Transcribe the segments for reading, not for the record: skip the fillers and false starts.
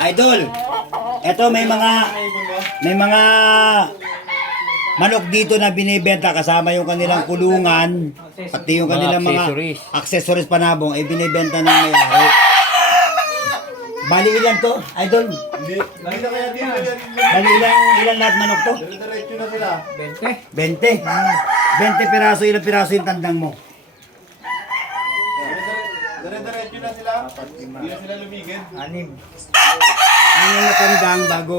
Idol, eto may mga manok dito na binibenta kasama yung kanilang kulungan, pati yung kanilang mga accessories panabong ay binibenta ng may-ari. Bali ilan to, Idol? Bali ilan lahat manok to? 20. 20 piraso, ilang piraso yung tandang mo? Dire-diretso na sila. Hindi na sila lumigid. 6. Ano na tandang bago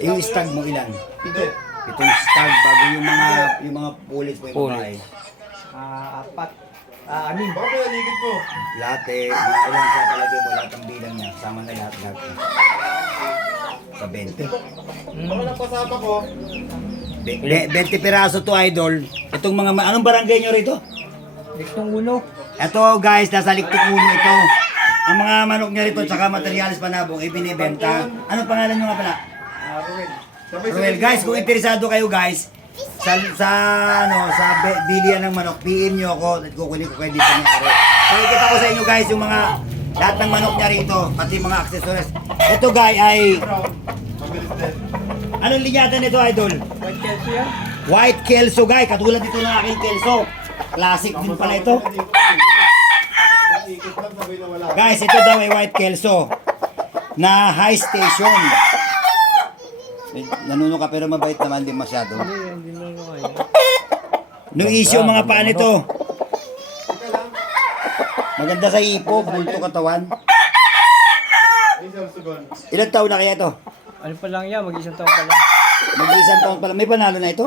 yung stag mo ilan? Hindi. Itong stag bago yung mga pulis mo yung babae. 4. 6. Bakit kaya ligid mo? Lahat mga ilan sa talaga mo lahat ang bilang niya. Sama na lahat. Sa 20. Baka napasama ko. 20 piraso to, Idol. Itong mga, anong barangay nyo rito? Liktong ulo. Ito guys, nasa Liktok Uno ito. Ang mga manok niya rito, tsaka materialis panabong, ibinibenta. Anong pangalan nyo nga pala? Ruel, guys, kung interesado kayo guys, sa bilihan ng manok, PM nyo ako at kukunin ko kayo dito ng araw. Pakikita ko sa inyo guys yung mga lahat ng manok niya rito, pati mga accessories. Ito guys ay, anong linyatan nito, Idol? White Kelso yan. White Kelso guys, katulad dito ng aking Kelso. Classic din pala ito. Guys, ito daw ay White Kelso na high station. Nanuno ka pero mabait naman din masyado. Hindi na kayo. No issue mga paa nito. Maganda sa ipo, bulto katawan. Ilang taon na kaya ito? Ano pa lang yan, mag-isang taon pa lang. Mag-isang taon pala. May panalo na ito?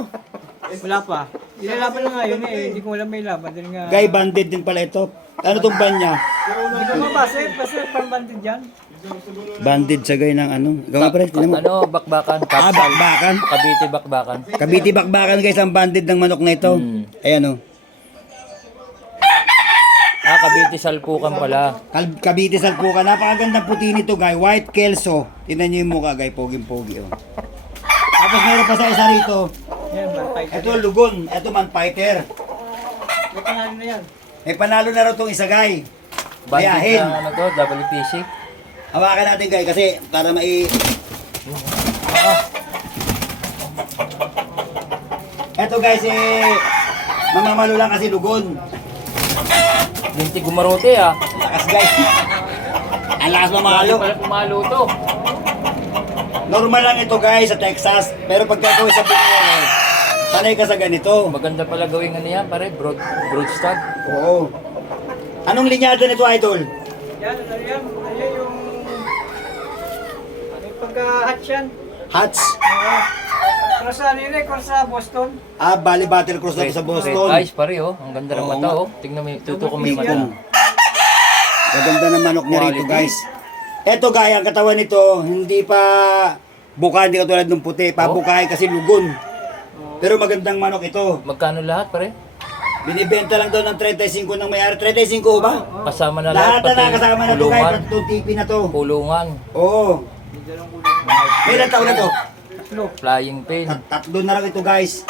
Wala pa. Ilalaban na nga yun eh, hindi ko alam may laban. Dahil nga... Guy, banded din pala ito. Ano tong ban niya? Hindi ko mabasa eh, basta pang bandit dyan. Banded sa guy ng ano? Gawa pa rin, tinan mo. Ano, bakbakan, kapsal. Bakbakan. Cavite bakbakan. Cavite bakbakan guys, ang banded ng manok na ito. Ayan o. Cavite salpukan pala. Cavite salpukan. Napakagandang puti nito guy. White Kelso. Tingnan niyo yung mukha guy. Poging-pogi oh. Tapos meron pa sa isa rito. Yan, man-fighter. Ito lugon. Ito man fighter. May pangalan na yan. May panalo na raw itong isa guy. Bandit Mayahin. na ano to, WPC. Hawakan natin guy kasi para Ito guys mamamalo lang kasi lugon. Linti gumarote ah. Lakas guys. Ang lakas mamalo. Pala pumalo to. Normal lang ito guys sa Texas. Pero pagka ikaw sa Bukid, sanay ka sa ganito. Maganda pala gawin ano yan, pare, broadstag. Oo. Anong linyada nito, Idol? Yan, ano yan? Ayan yung... Ano yung pagka-hatch yan? Hats. Cross ano yun eh, cross sa Boston. Bali battle cross na ito sa Boston. Red eyes, pare oh. Ang ganda ng Oo mata nga. oh. Tingnan mo, tutuko mo yung mata. Maganda ng manok niya rito, guys. Eto, guys, ang katawan nito, hindi pa buka, hindi katulad ng puti. Pabukahin kasi lugon. Pero magandang manok ito. Magkano lahat, pare? Binibenta lang daw ng 35 ng may-ari. 35 ba? Kasama na Lahat lahat, na kasama na to, guys. kulungan. Pati itong TV na to. Kulungan. Oo. May ilang taon na to? Tatlo. Flying pin. Tatlo na lang ito, guys.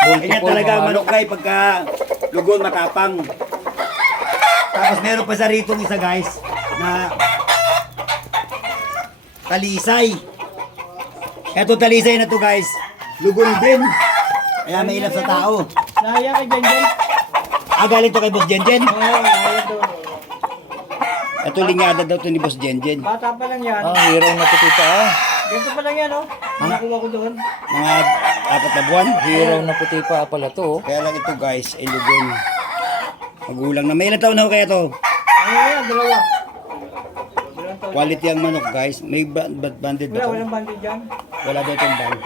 Ganyan talaga ang manok guys pagka lugon matapang. Tapos meron pa sa ritong isa guys na talisay. Eto talisay na to guys. Lugon din. Kaya may ilap sa tao. Nahaya ka dyan dyan. Galing to kay Boss Jenjen. Oo, nahaya doon. Eto lingada daw to ni Boss Jenjen. Bata pa lang yan. Hiraw na puti pa ah. Ganito pa lang yan oh. Nakuha ko doon. Mga 4 na buwan. Hiraw na puti pa pala to oh. Kaya lang ito guys ay lugon. Magulang na. May ilang taon na ho kaya to? Ano yan, dalawa. Dalawang taon. Quality ang manok guys. May banded ba to? Walang bandit dyan. Wala daw itong bang.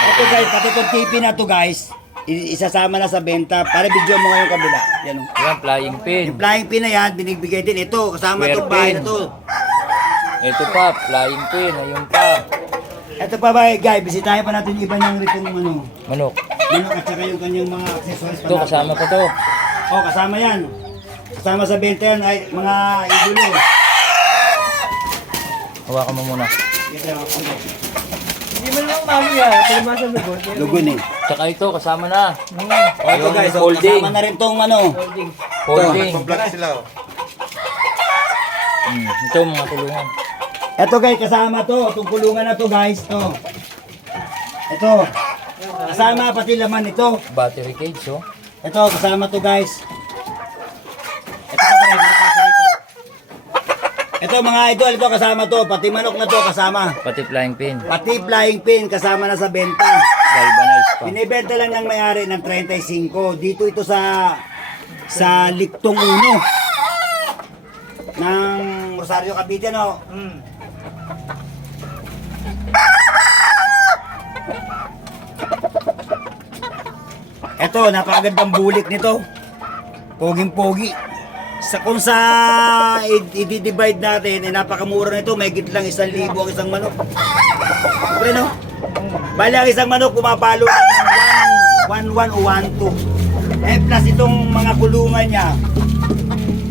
Ito guys, pati itong TV na to guys, isasama na sa benta. Para video mo ngayon kabila. Yan o. Yan, flying pin. Yung flying pin na yan, binigbigay din. Ito, kasama Square itong bahay pin. na to. Ito pa, flying pin. Ayun pa. Ito pa ba guys, bisitahin pa natin yung iba ng ritong ano, Manok. manok at saka yung kanyang mga accessories pa Ito, natin. kasama pa to. Oh, kasama yan. Kasama sa benta yan ay mga idolo. Hawakan mo muna. Ito, okay. Hindi mo naman mami yan. Palibasa lugon. Lugon eh. Tsaka ito, kasama na. O ito Yung guys, folding. kasama na rin tong ano. Holding. Folding. Pag-vlog sila oh. Ito, mga kulungan. Ito guys, kasama to. Itong kulungan na to guys. To. Ito. Kasama pati laman ito. Battery cage, oh. Ito, kasama to guys. Ito pa rin, marapasa rito. Ito mga idol, ito kasama to. Pati manok na to kasama. Pati flying pin. Pati flying pin kasama na sa benta. Galvanized pa. Binibenta lang ng may-ari ng 35. Dito ito sa Liktong 1 ng Rosario Cavite, no? Ito, napakagandang bulik nito. Poging-pogi. Kung sa i-divide natin, napakamura nito, may lang 1,000 ang isang manok. Siyempre, no? Bali, ang isang manok pumapalo ng 1,1 o 1,2. Eh, plus itong mga kulungan niya.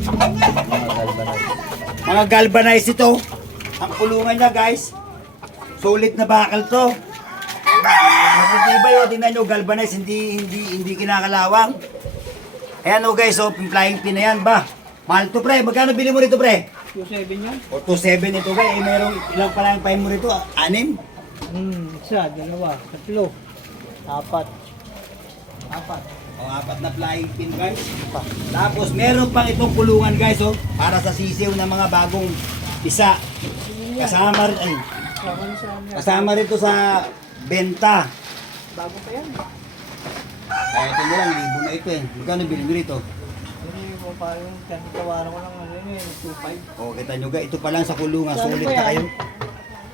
Mga galvanized. Mga galvanized ito. Ang kulungan niya, guys. Solid na bakal to. Matitibay, tingnan nyo, galvanized, hindi kinakalawang. Ayan o guys, flying pin na yan ba? Mahal to pre, magkano bili mo rito pre? 2.7 yan. O 2.7 ito guys, merong ilang pala ang time mo rito? 6? Isa, dalawa, tatlo, apat. Apat. O 4 na flying pin guys. Tapos meron pang itong kulungan guys para sa sisiw ng mga bagong isa. Kasama rin, ay, Saka na sa amin. kasama rin to sa benta. Bago pa yan. Ay, ito mo lang, libo na ito eh. Magkano bili mo rito? Hindi mo pa yung tawaran ko lang ano yun eh, 2.5. O kita nyo guys, ito pa lang sa kulungan, Saan sulit pa na yan? kayo.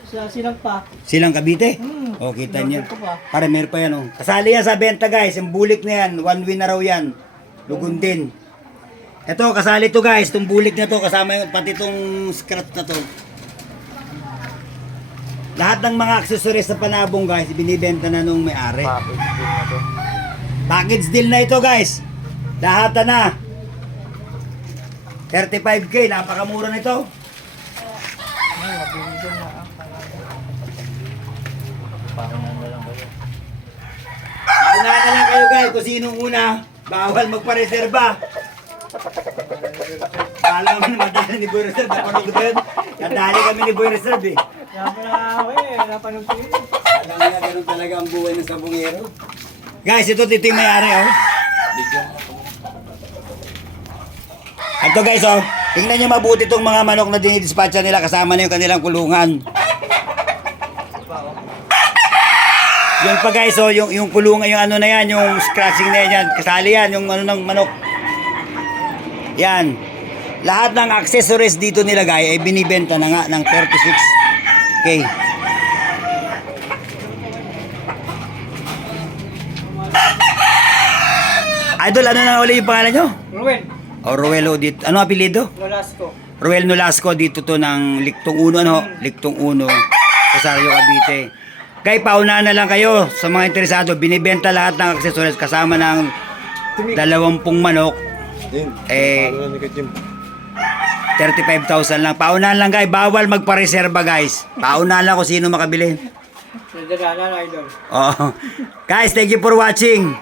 Sa silang pa. Silang Cavite? Hmm. O kita nyo. Ito pa. Para meron pa yan oh. Kasali yan sa benta guys, yung bulik na yan, 1 win na raw yan. Lugon din. Ito, kasali to guys, itong bulik na to, kasama yung, pati itong scratch na to. Lahat ng mga accessories sa panabong guys, binibenta na nung may-ari. Package din na to. Package deal na ito guys. Lahat na. 35k, napakamura nito. Ay, mabibigyan na ang Pangunan na lang kayo. Una na lang kayo guys, kung sinong una, bawal magpa-reserva. Alam mo na madali ni Boy Reserve, napanood ko yun. Nadali kami ni Boy Reserve eh. Kaya pala ako napanood ko yun. Alam nga, ganun talaga ang buhay ng sabungero. Guys, ito yung may-ari oh. Bigyan mo. Ito guys oh, tingnan nyo mabuti itong mga manok na dinidispatcha nila kasama na yung kanilang kulungan. Yun pa guys oh, yung kulungan, yung ano na yan, yung scratching na yan, kasali yan, yung ano ng manok. Yan. Lahat ng accessories dito nilagay ay binibenta na nga ng 36k. Idol, ano na uli yung pangalan nyo? Ruel, O Ruelo dito. Ano apelido? Nolasco. Ruel Nolasco dito to ng Liktong 1 ano? Liktong 1 Rosario Cavite. Kaya paunahan na lang kayo sa mga interesado. Binibenta lahat ng accessories kasama ng 20 manok. Eh 35,000 lang. Paunahan lang guys. Bawal magpa-reserva guys. Paunahan lang kung sino makabili. Nadadala na idol. Oh. Guys, thank you for watching.